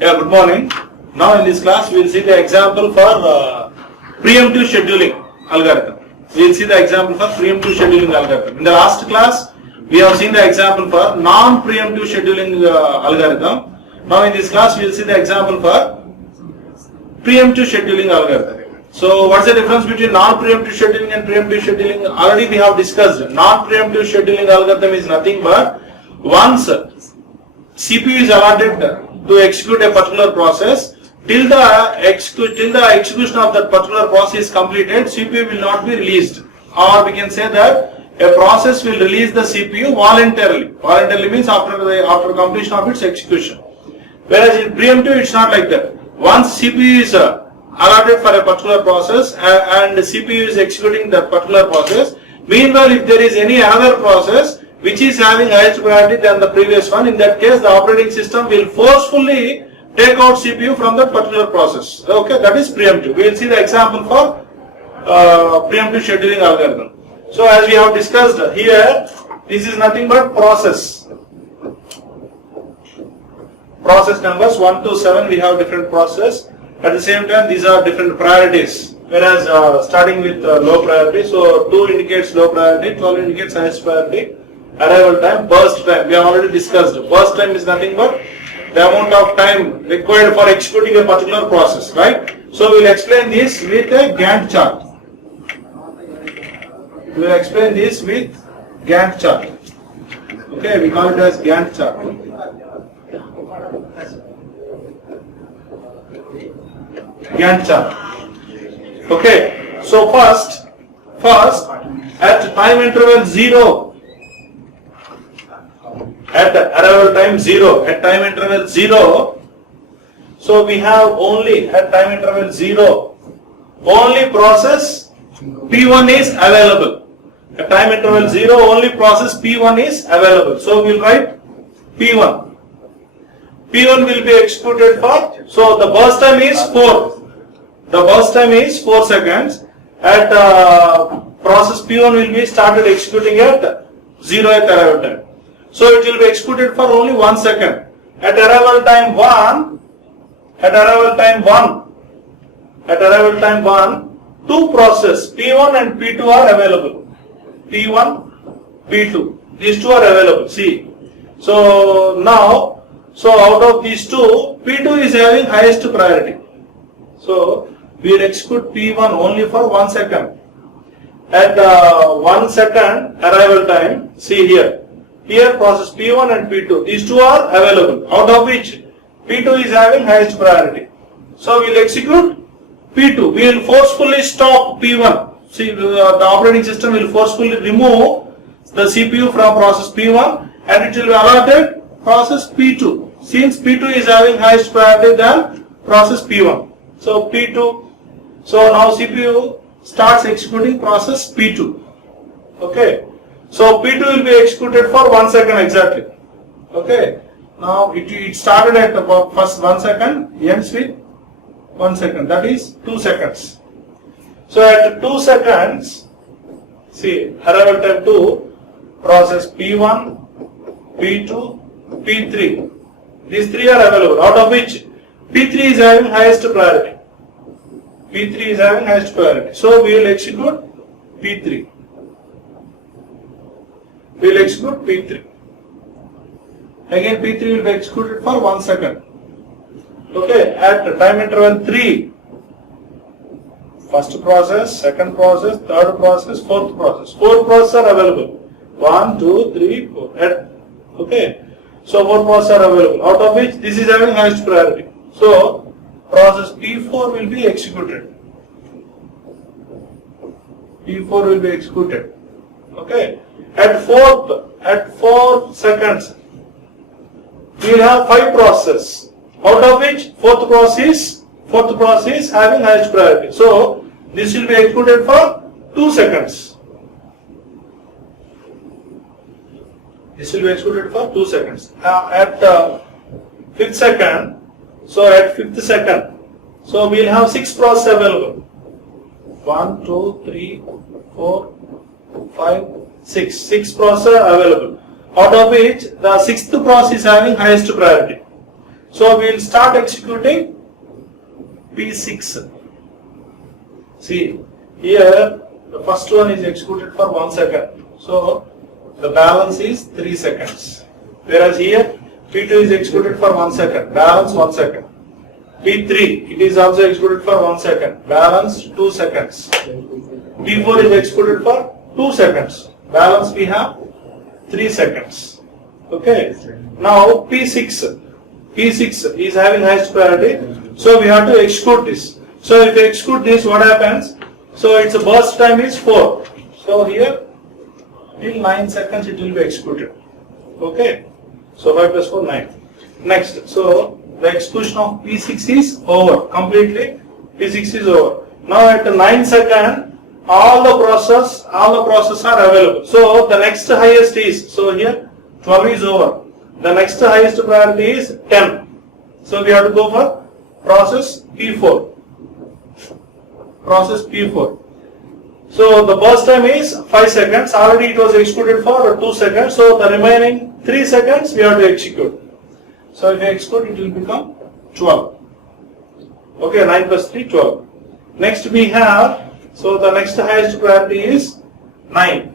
Yeah, good morning. Now in this class we will see the example for preemptive scheduling algorithm. We will see the example for preemptive scheduling algorithm. In the last class we have seen the example for non-preemptive scheduling algorithm. Now in this class we will see the example for preemptive scheduling algorithm. So what's the difference between non-preemptive scheduling and preemptive scheduling? Already we have discussed. Non-preemptive scheduling algorithm is nothing but once CPU is allotted to execute a particular process, till the execution of that particular process is completed, CPU will not be released. Or we can say that a process will release the CPU voluntarily. Voluntarily means after completion of its execution. Whereas in preemptive it's not like that. Once CPU is allotted for a particular process and the CPU is executing that particular process, meanwhile if there is any other process which is having highest priority than the previous one, in that case the operating system will forcefully take out CPU from that particular process. Okay, that is preemptive. We will see the example for preemptive scheduling algorithm. So as we have discussed here, this is nothing but process. Process numbers 1 to 7 we have different process. At the same time these are different priorities. Whereas starting with low priority, so 2 indicates low priority, 12 indicates highest priority. Arrival time, burst time, we have already discussed. Burst time is nothing but the amount of time required for executing a particular process, right? So we will explain this with a Gantt chart. We will explain this with Gantt chart. Okay, we call it as Gantt chart. Gantt chart. Okay, so first at time interval 0, at arrival time 0, at time interval 0, so we have only at time interval 0, only process P1 is available. At time interval 0, only process P1 is available. So we will write P1. P1 will be executed for, so the burst time is 4. The burst time is 4 seconds. At process P1 will be started executing at 0th arrival time. So it will be executed for only 1 second. At arrival time 1, two processes P1 and P2 are available. P1, P2. These two are available. See. So now, out of these two, P2 is having highest priority. So we will execute P1 only for 1 second. At 1 second arrival time, see here. Here process P1 and P2, these two are available, out of which P2 is having highest priority. So we will execute P2. We will forcefully stop P1. See, the operating system will forcefully remove the CPU from process P1 and it will be allotted process P2. Since P2 is having highest priority than process P1. So P2, so now CPU starts executing process P2. Okay. So P2 will be executed for 1 second exactly. Okay. Now it started at about first 1 second, ends with 1 second. That is 2 seconds. So at 2 seconds, see arrival time 2, process P1, P2, P3. These three are available. Out of which P3 is having highest priority. P3 is having highest priority. So we will execute P3. We will execute P3. Again P3 will be executed for 1 second. Okay, at time interval 3, first process, second process, third process, fourth process. 4 processes are available. 1, 2, 3, 4. Okay, so 4 processes are available, out of which this is having highest priority. So process P4 will be executed. P4 will be executed. Okay. At 4 seconds, we will have 5 processes, out of which fourth process having highest priority. So this will be executed for 2 seconds. This will be executed for 2 seconds. At 5th second, so we will have 6 processes available. 1, 2, 3, 4, 5, 6. 6 processes are available, out of which the 6th process is having highest priority. So we will start executing P6. See, here the first one is executed for 1 second. So the balance is 3 seconds. Whereas here P2 is executed for 1 second, balance 1 second. P3, it is also executed for 1 second, balance 2 seconds. P4 is executed for 2 seconds, balance we have 3 seconds. Okay. Now P6 is having highest priority, so we have to execute this. So if you execute this, what happens? So its burst time is 4. So here till 9 seconds it will be executed. Okay. So 5 plus 4, 9. Next, so the execution of P6 is over completely. P6 is over. Now at 9 seconds, all the process are available. So the next highest is, so here 12 is over. The next highest priority is 10. So we have to go for process P4. Process P4. So the burst time is 5 seconds. Already it was executed for 2 seconds. So the remaining 3 seconds we have to execute. So if you execute, it will become 12. Okay, 9 plus 3, 12. Next we have, so the next highest priority is 9.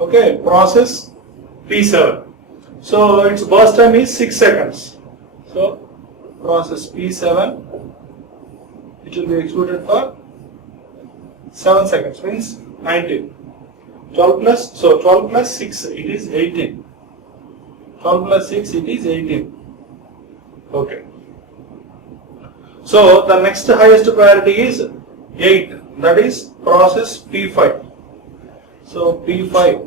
Okay, process P7. So its burst time is 6 seconds. So process P7, it will be executed for 7 seconds, means 19. 12 plus, so 12 plus 6, it is 18. 12 plus 6, it is 18. Okay. So the next highest priority is 8, that is process P5. So P5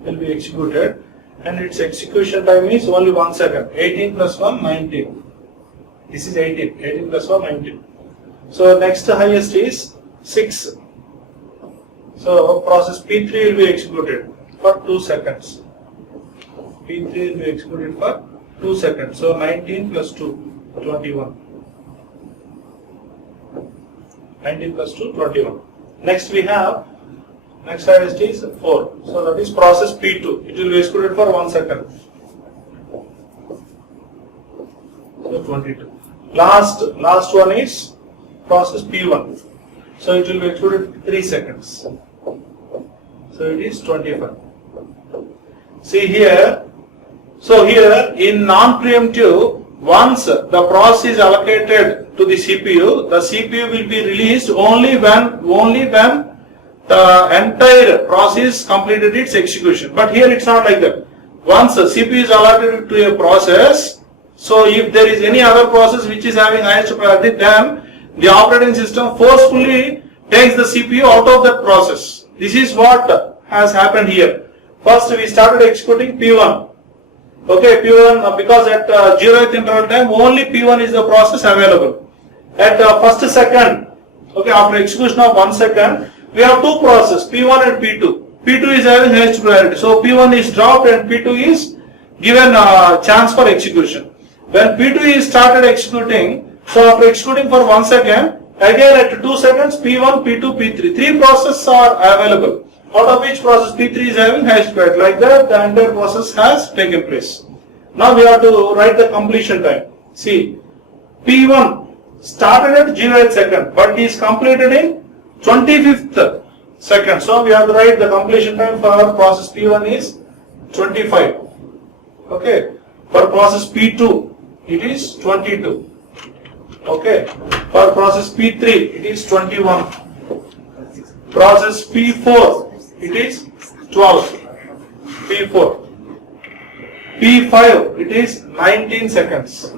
will be executed and its execution time is only 1 second. 18 plus 1, 19. This is 18. 18 plus 1, 19. So next highest is 6. So process P3 will be executed for 2 seconds. P3 will be executed for 2 seconds. So 19 plus 2, 21. 19 plus 2, 21. Next we have, next highest is 4. So that is process P2. It will be executed for 1 second. So 22. Last one is process P1. So it will be executed 3 seconds. So it is 25. See here. So here in non-preemptive, once the process is allocated to the CPU will be released only when the entire process completed its execution. But here it's not like that. Once the CPU is allotted to a process, so if there is any other process which is having highest priority, then the operating system forcefully takes the CPU out of that process. This is what has happened here. First we started executing P1. Okay, P1 because at 0th interval time only P1 is the process available. At first second, okay, after execution of 1 second, we have two processes, P1 and P2. P2 is having highest priority. So P1 is dropped and P2 is given a chance for execution. When P2 is started executing, so after executing for 1 second, again at 2 seconds, P1, P2, P3. 3 processes are available. Out of which process P3 is having highest priority. Like that, the entire process has taken place. Now we have to write the completion time. See, P1 started at 0th second, but is completed in 25th second. So we have to write the completion time for process P1 is 25. Okay. For process P2, it is 22. Okay. For process P3, it is 21. Process P4, it is 12. P4. P5, it is 19 seconds.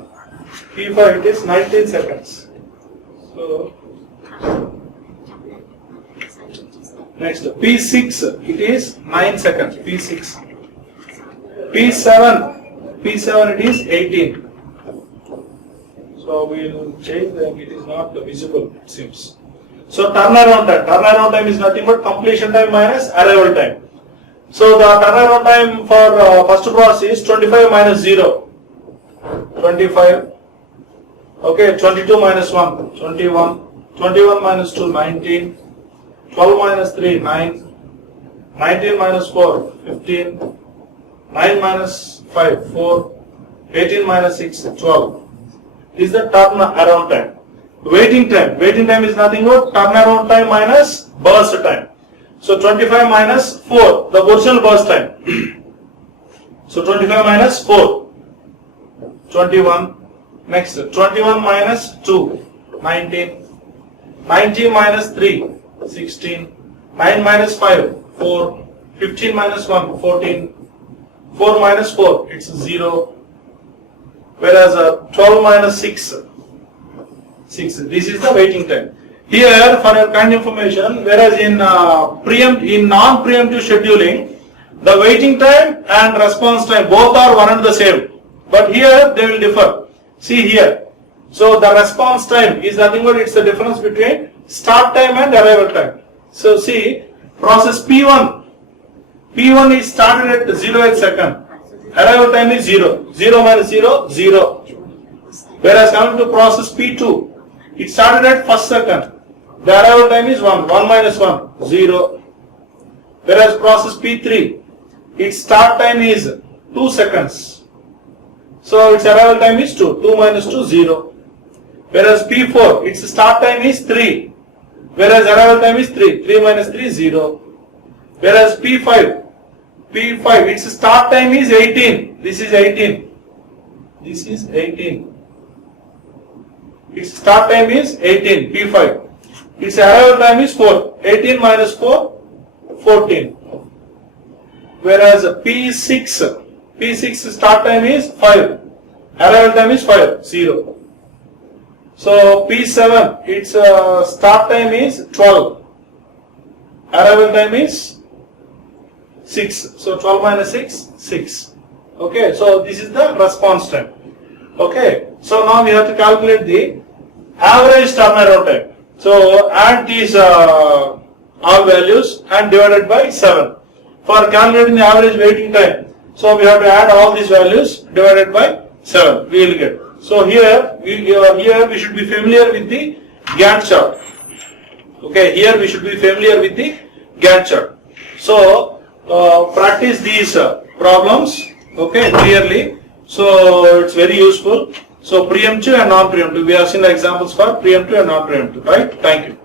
P5, it is 19 seconds. So, next, P6, it is 9 seconds. P6. P7, it is 18. So, we will change them. It is not visible, it seems. So turnaround time is nothing but completion time minus arrival time. So the turnaround time for first process is 25 minus 0. 25. Okay, 22 minus 1, 21. 21 minus 2, 19. 12 minus 3, 9. 19 minus 4, 15. 9 minus 5, 4. 18 minus 6, 12. Is the turnaround time. Waiting time is nothing but turnaround time minus burst time. So 25 minus 4, the original burst time. So 25 minus 4, 21. Next, 21 minus 2, 19. 19 minus 3, 16. 9 minus 5, 4. 15 minus 1, 14. 4 minus 4, it's 0. Whereas 12 minus 6, 6. This is the waiting time. Here, for your kind information, whereas in non-preemptive scheduling, the waiting time and response time both are one and the same. But here they will differ. See here. So the response time is nothing but it's the difference between start time and arrival time. So see, process P1. P1 is started at 0 second. Arrival time is 0. 0 minus 0, 0. Whereas coming to process P2, it started at first second. The arrival time is 1. 1 minus 1, 0. Whereas process P3, its start time is 2 seconds. So its arrival time is 2. 2 minus 2, 0. Whereas P4, its start time is 3. Whereas arrival time is 3. 3 minus 3, 0. Whereas P5, its start time is 18. This is 18. This is 18. Its start time is 18. P5. Its arrival time is 4. 18 minus 4, 14. Whereas P6 start time is 5. Arrival time is 5. 0. So P7, its start time is 12. Arrival time is 6. So 12 minus 6, 6. Okay, so this is the response time. Okay, so now we have to calculate the average turnaround time. So add these all values and divided by 7. For calculating the average waiting time, so we have to add all these values divided by 7. We will get. So here we should be familiar with the Gantt chart. Okay, here we should be familiar with the Gantt chart. So practice these problems, okay, clearly. So it's very useful. So preemptive and non-preemptive. We have seen the examples for preemptive and non-preemptive, right? Thank you.